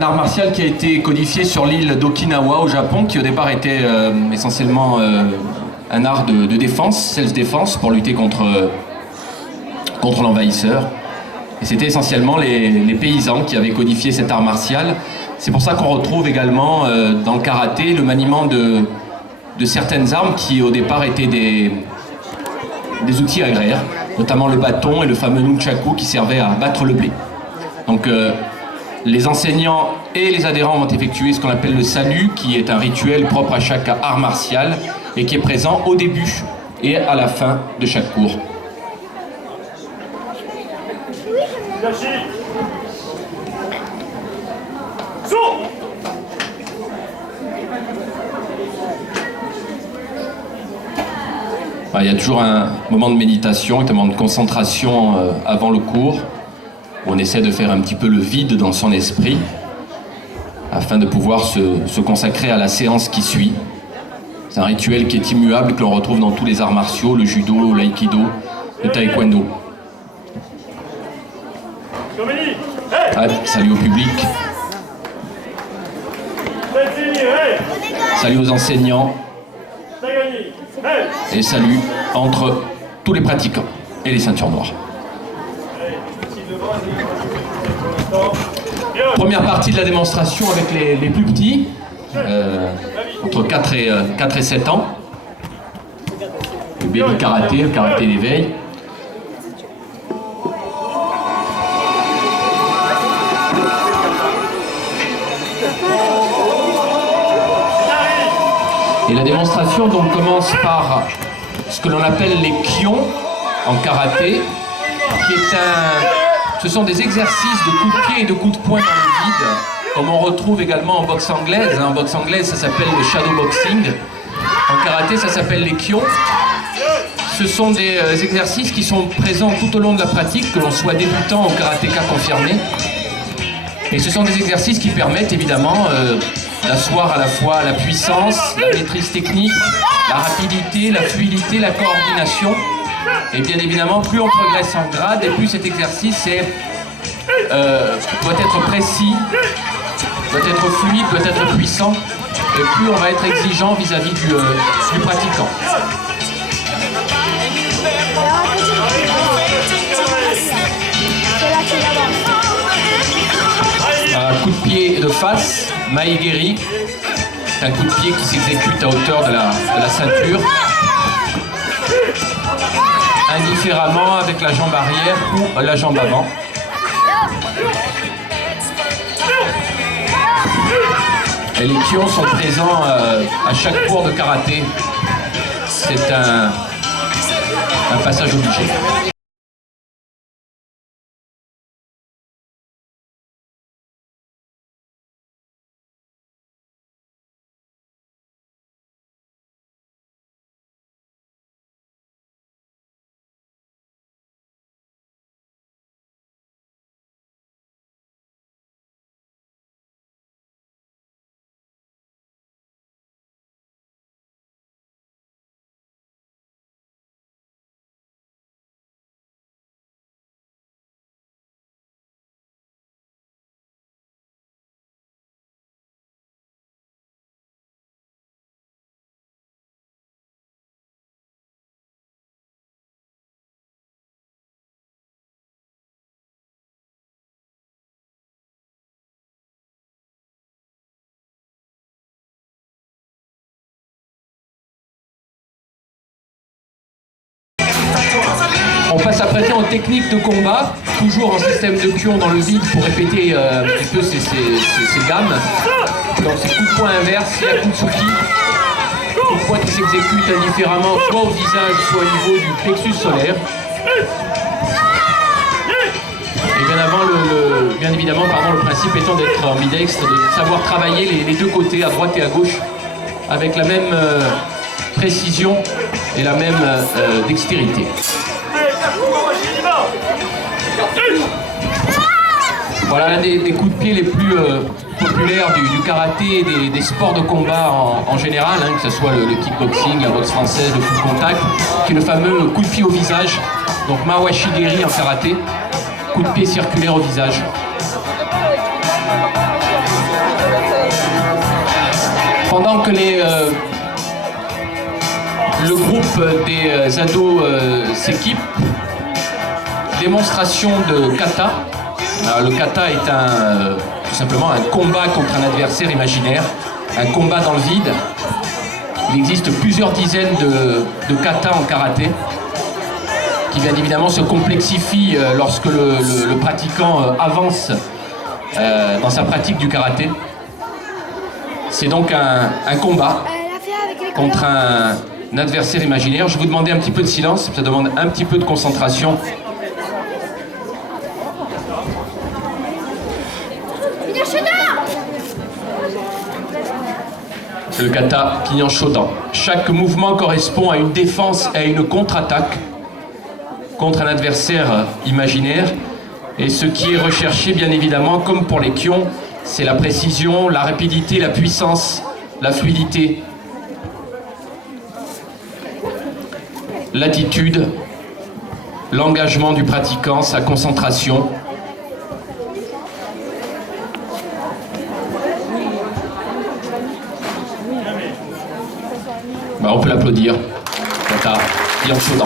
Un art martial qui a été codifié sur l'île d'Okinawa au Japon, qui au départ était essentiellement un art de défense, self-défense, pour lutter contre l'envahisseur. Et c'était essentiellement les paysans qui avaient codifié cet art martial. C'est pour ça qu'on retrouve également dans le karaté le maniement de certaines armes qui au départ étaient des outils agraires, notamment le bâton et le fameux nunchaku qui servait à battre le blé. Donc les enseignants et les adhérents vont effectuer ce qu'on appelle le salut, qui est un rituel propre à chaque art martial et qui est présent au début et à la fin de chaque cours. Il y a toujours un moment de méditation, un moment de concentration avant le cours, où on essaie de faire un petit peu le vide dans son esprit, afin de pouvoir se consacrer à la séance qui suit. C'est un rituel qui est immuable, que l'on retrouve dans tous les arts martiaux, le judo, l'aïkido, le taekwondo. Salut au public. Salut aux enseignants. Et salut entre tous les pratiquants et les ceintures noires. Première partie de la démonstration avec les plus petits, entre 4 et 7 ans. Le baby karaté, le karaté d'éveil. Et la démonstration donc commence par ce que l'on appelle les kyons en karaté, qui est ce sont des exercices de coups de pied et de coups de poing dans le vide, comme on retrouve également en boxe anglaise. En boxe anglaise, ça s'appelle le shadowboxing. En karaté, ça s'appelle les kyons. Ce sont des exercices qui sont présents tout au long de la pratique, que l'on soit débutant ou karatéka confirmé. Et ce sont des exercices qui permettent évidemment d'asseoir à la fois la puissance, la maîtrise technique, la rapidité, la fluidité, la coordination. Et bien évidemment, plus on progresse en grade, et plus cet exercice doit être précis, doit être fluide, doit être puissant, et plus on va être exigeant vis-à-vis du pratiquant. Un coup de pied de face, maigeri, c'est un coup de pied qui s'exécute à hauteur de la ceinture, indifféremment avec la jambe arrière ou la jambe avant. Et les kyons sont présents à chaque cours de karaté. C'est un passage obligé. On passe à présent en technique de combat, toujours en système de kyon dans le vide pour répéter un petit peu ces gammes. Donc c'est coup de poing inverse, yakutsuki, coup de poing qui s'exécute indifféremment soit au visage, soit au niveau du plexus solaire. Et bien évidemment, le principe étant d'être ambidextre, de savoir travailler les deux côtés, à droite et à gauche, avec la même précision et la même dextérité. Voilà l'un des coups de pied les plus populaires du karaté et des sports de combat en général, que ce soit le kickboxing, la boxe française, le full contact, qui est le fameux coup de pied au visage, donc mawashigeri en karaté, coup de pied circulaire au visage. que le groupe des ados s'équipe. Démonstration de kata. Alors, le kata est tout simplement un combat contre un adversaire imaginaire, un combat dans le vide. Il existe plusieurs dizaines de katas en karaté, qui bien évidemment se complexifient lorsque le pratiquant avance dans sa pratique du karaté. C'est donc un combat contre un adversaire imaginaire. Je vais vous demander un petit peu de silence, ça demande un petit peu de concentration. Le kata pignon Shodan. Chaque mouvement correspond à une défense et à une contre-attaque contre un adversaire imaginaire. Et ce qui est recherché, bien évidemment, comme pour les kions, c'est la précision, la rapidité, la puissance, la fluidité, l'attitude, l'engagement du pratiquant, sa concentration. On peut l'applaudir. Kata pignon Shodan.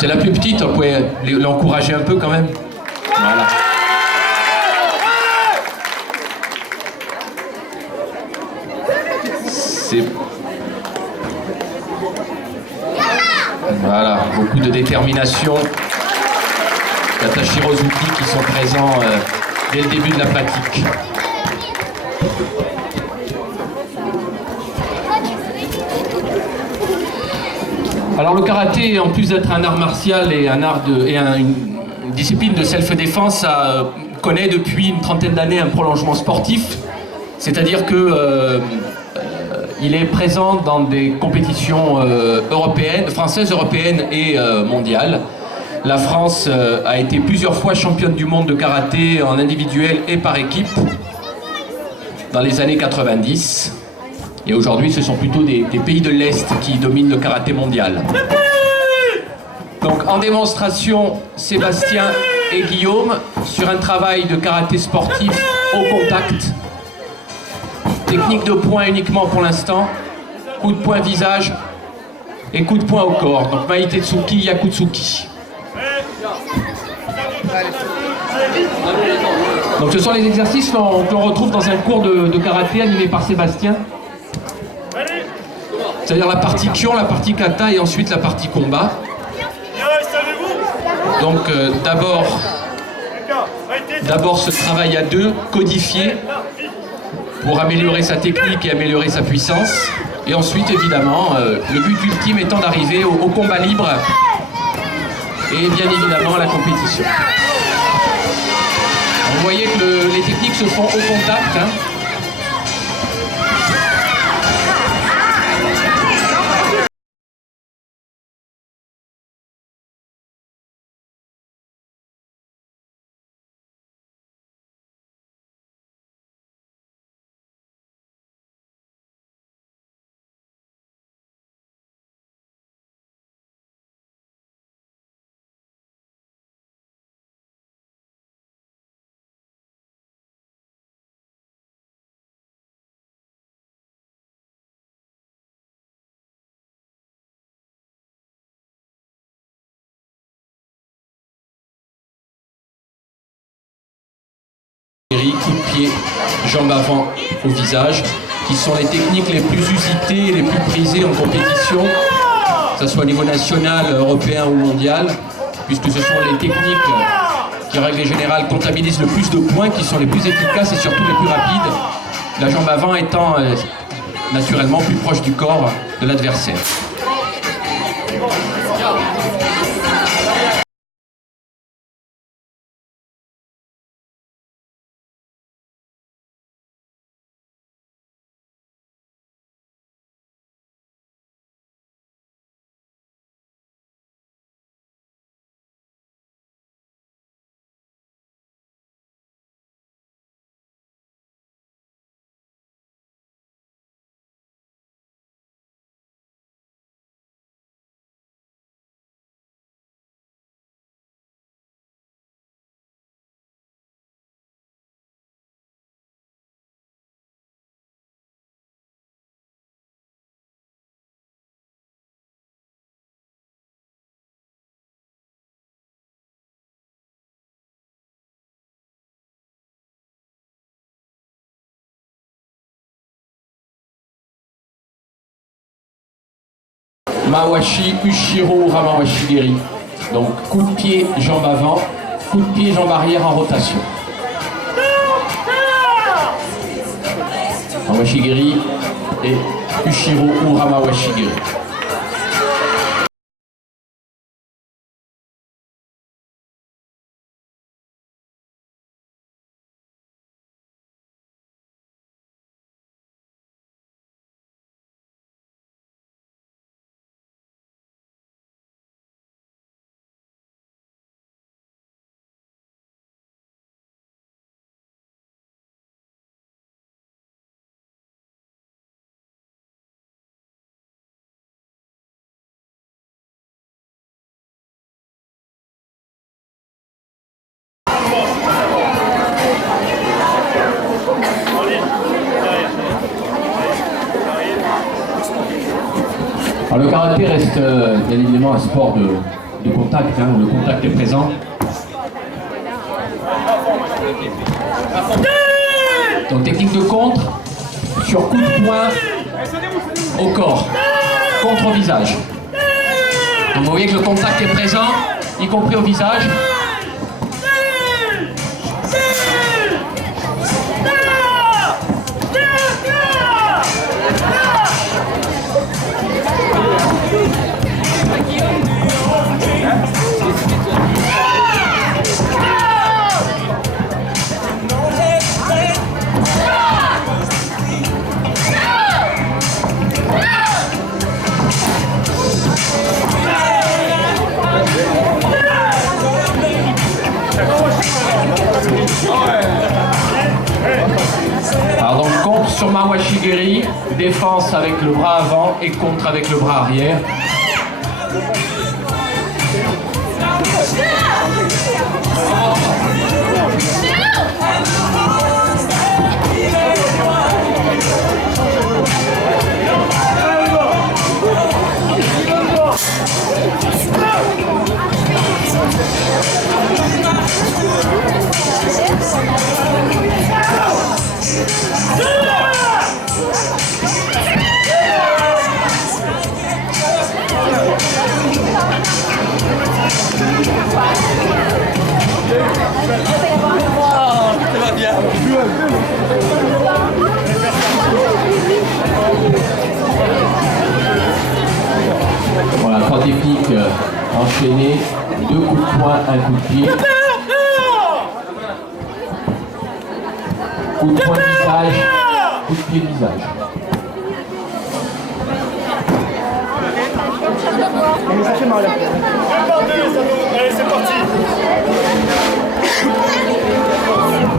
C'est la plus petite, on pouvait l'encourager un peu quand même. Voilà. Voilà, beaucoup de détermination. Kata Shirozuki qui sont présents dès le début de la pratique. Alors le karaté, en plus d'être un art martial et une discipline de self-défense, ça connaît depuis une trentaine d'années un prolongement sportif. C'est-à-dire que il est présent dans des compétitions françaises, européennes et mondiales. La France a été plusieurs fois championne du monde de karaté en individuel et par équipe dans les années 90. Et aujourd'hui, ce sont plutôt des pays de l'Est qui dominent le karaté mondial. Donc en démonstration, Sébastien et Guillaume sur un travail de karaté sportif au contact. Technique de poing uniquement pour l'instant. Coup de poing visage et coup de poing au corps. Donc Maïtetsuki, Yakutsuki. Donc ce sont les exercices que l'on retrouve dans un cours de karaté animé par Sébastien. C'est-à-dire la partie kion, la partie kata et ensuite la partie combat. Donc d'abord ce travail à deux, codifié, pour améliorer sa technique et améliorer sa puissance. Et ensuite, évidemment, le but ultime étant d'arriver au combat libre et bien évidemment à la compétition. Vous voyez que les techniques se font au contact. Hein. Coup de pied, jambes avant au visage, qui sont les techniques les plus usitées, les plus prisées en compétition, que ce soit au niveau national, européen ou mondial, puisque ce sont les techniques qui, en règle générale, comptabilisent le plus de points, qui sont les plus efficaces et surtout les plus rapides, la jambe avant étant naturellement plus proche du corps de l'adversaire. Mawashi Ushiro Uramawashigiri. Donc coup de pied, jambe avant, coup de pied, jambe arrière en rotation. Mawashigiri et Ushiro Uramawashigiri. Alors, le karaté reste bien évidemment un sport de contact, hein, où le contact est présent. Donc technique de contre, sur coup de poing au corps, contre au visage. Donc vous voyez que le contact est présent, y compris au visage. Alors donc contre sur Mawashigiri, défense avec le bras avant et contre avec le bras arrière. Voilà, trois techniques enchaînées, 2 coups de poing, 1 coup de pied. Coup de poing visage, coup de pied visage. Allez, c'est parti.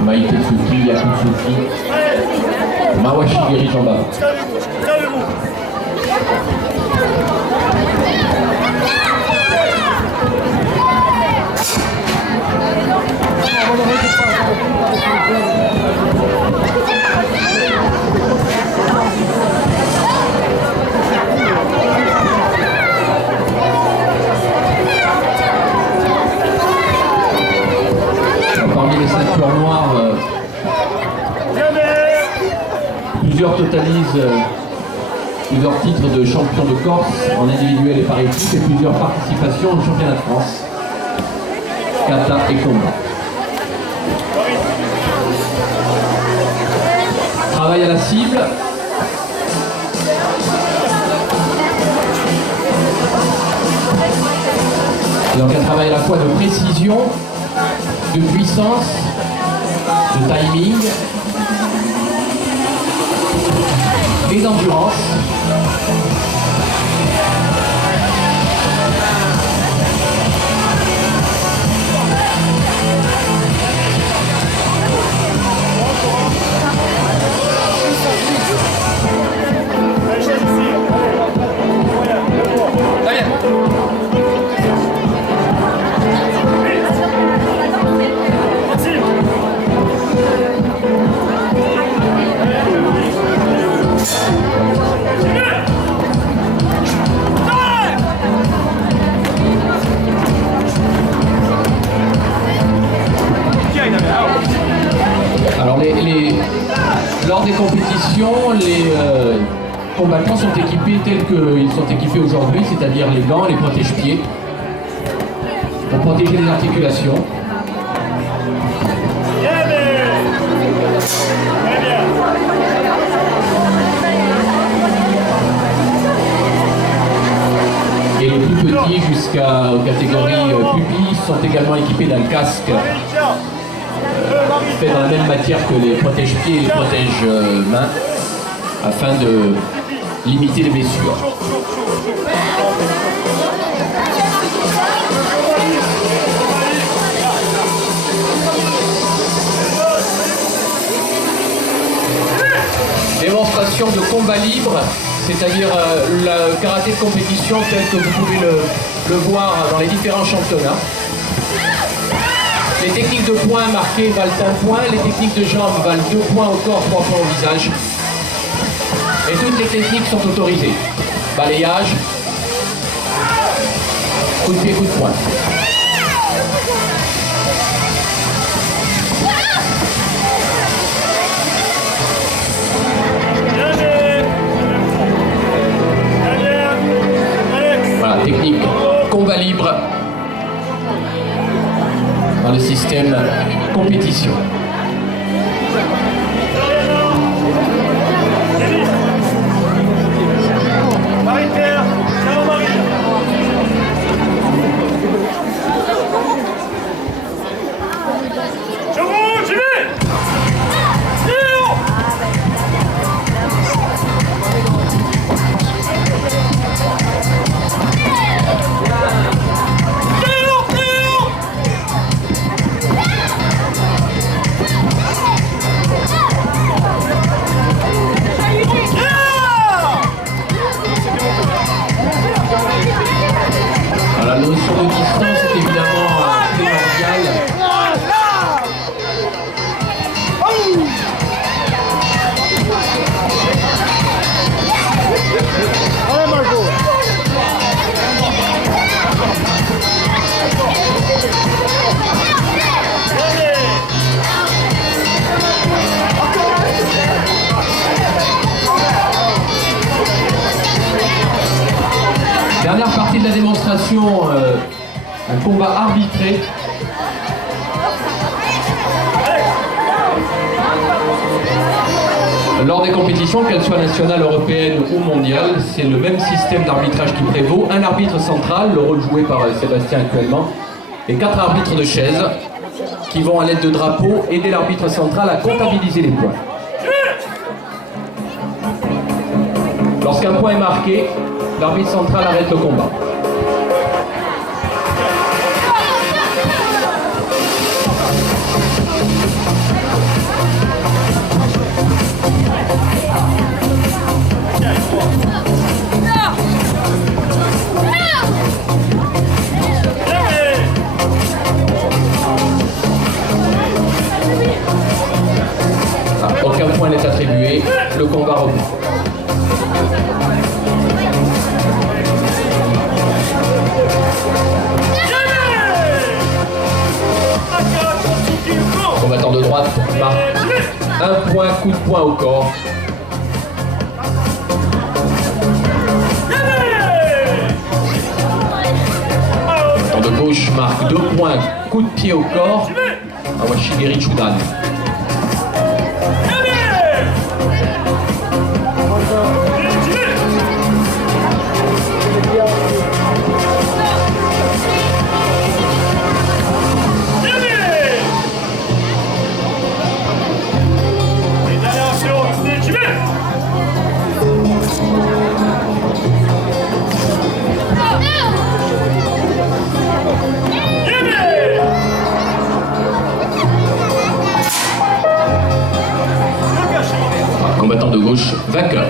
Maïté Tsuki, Yakutsuki, Mawashigiri jambe avant. Parmi les ceintures noires, plusieurs totalisent plusieurs titres de champion de Corse en individuel et par équipe et plusieurs participations au championnat de France, kata et combat. Travail à la cible. Donc un travail à la fois de précision, de puissance, de timing et d'endurance. Alors lors des compétitions, combattants sont équipés tels qu'ils sont équipés aujourd'hui, c'est-à-dire les gants, les protège-pieds, pour protéger les articulations. Et les plus petits jusqu'aux catégories pupilles sont également équipés d'un casque fait dans la même matière que les protège-pieds et les protège-mains afin de limiter les blessures. Démonstration de combat libre, c'est-à-dire le karaté de compétition tel que vous pouvez le voir dans les différents championnats. Les techniques de poing marquées valent 1 point, les techniques de jambes valent 2 points au corps, 3 points au visage. Et toutes les techniques sont autorisées. Balayage, coup de pied, coup de poing. Voilà, technique combat libre dans le système compétition. La notion de distance est évidemment primordiale. Dernière partie de la démonstration, un combat arbitré. Lors des compétitions, qu'elles soient nationales, européennes ou mondiales, c'est le même système d'arbitrage qui prévaut. Un arbitre central, le rôle joué par Sébastien actuellement, et 4 arbitres de chaise qui vont à l'aide de drapeaux aider l'arbitre central à comptabiliser les points. Lorsqu'un point est marqué, l'arbitre central arrête le combat. Aucun point n'est attribué, le combat reprend. Combattant de droite marque 1 point, coup de poing au corps. Combattant de gauche marque 2 points, coup de pied au corps. Awashigiri Chudan. Combattant de gauche, vainqueur.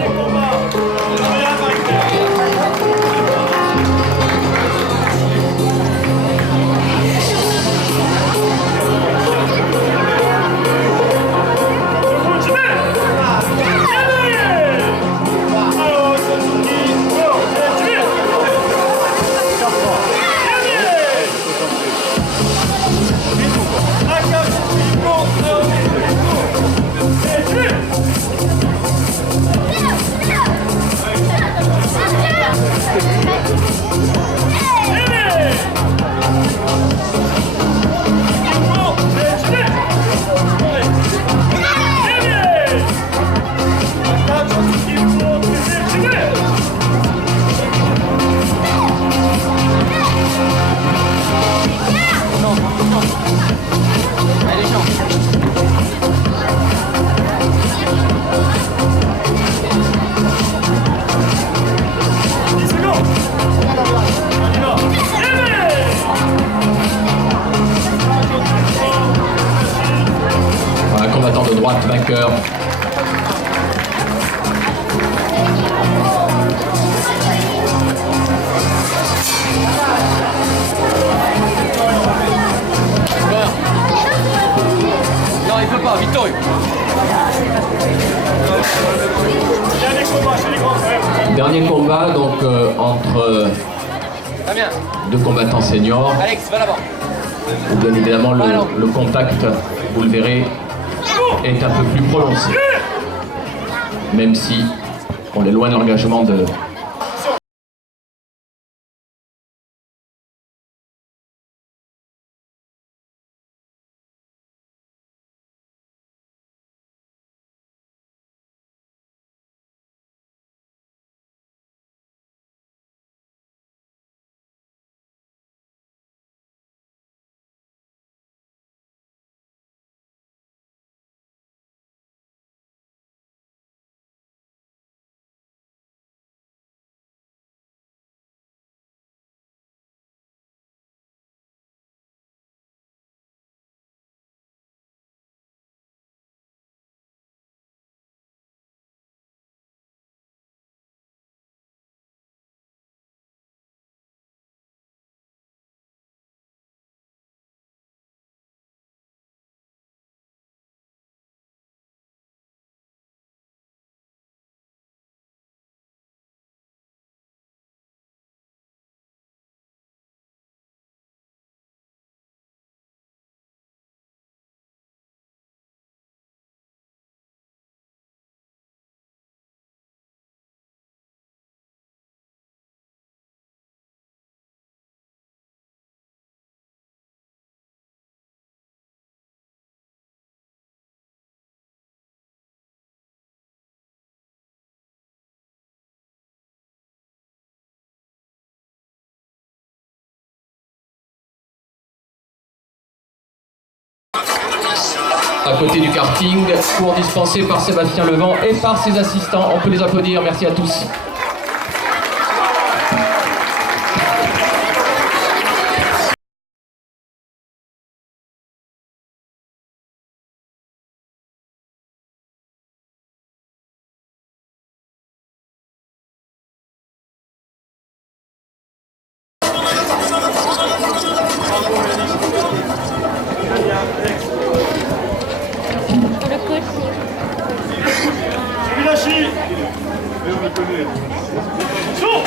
Allez, chante. 10 secondes. On y va. Voilà, combattant de droite, vainqueur. Non, il peut pas, Victor. Dernier combat chez les grands frères. Dernier combat donc entre Damien, deux combattants seniors. Alex, va là-bas. Où bien évidemment le contact, vous le verrez, est un peu plus prononcé. Même si on est loin de l'engagement de... À côté du karting, cours dispensé par Sébastien Levent et par ses assistants. On peut les applaudir, merci à tous. Milachi. Attention.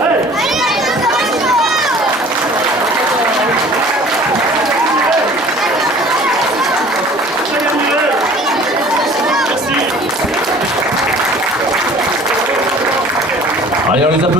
Allez. Allez, on les applaudit.